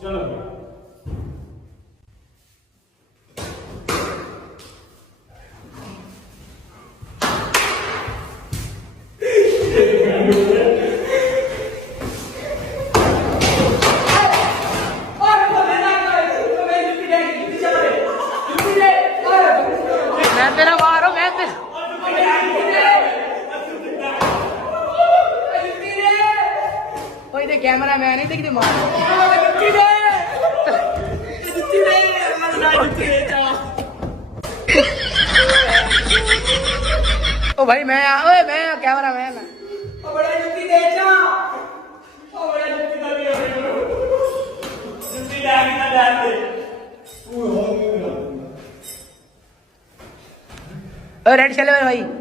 चलो मैं तेरा मार हूं मैं तेरा कोई दे कैमरा मैन नहीं देखते मार ओ भाई मैं ओए मैं कैमरा मैन ओ बड़ा जुत्ती दे जा ओ बड़ा जुत्ती दा भी होवे जुत्ती ला के ना डाल दे ओ रेड चले भाई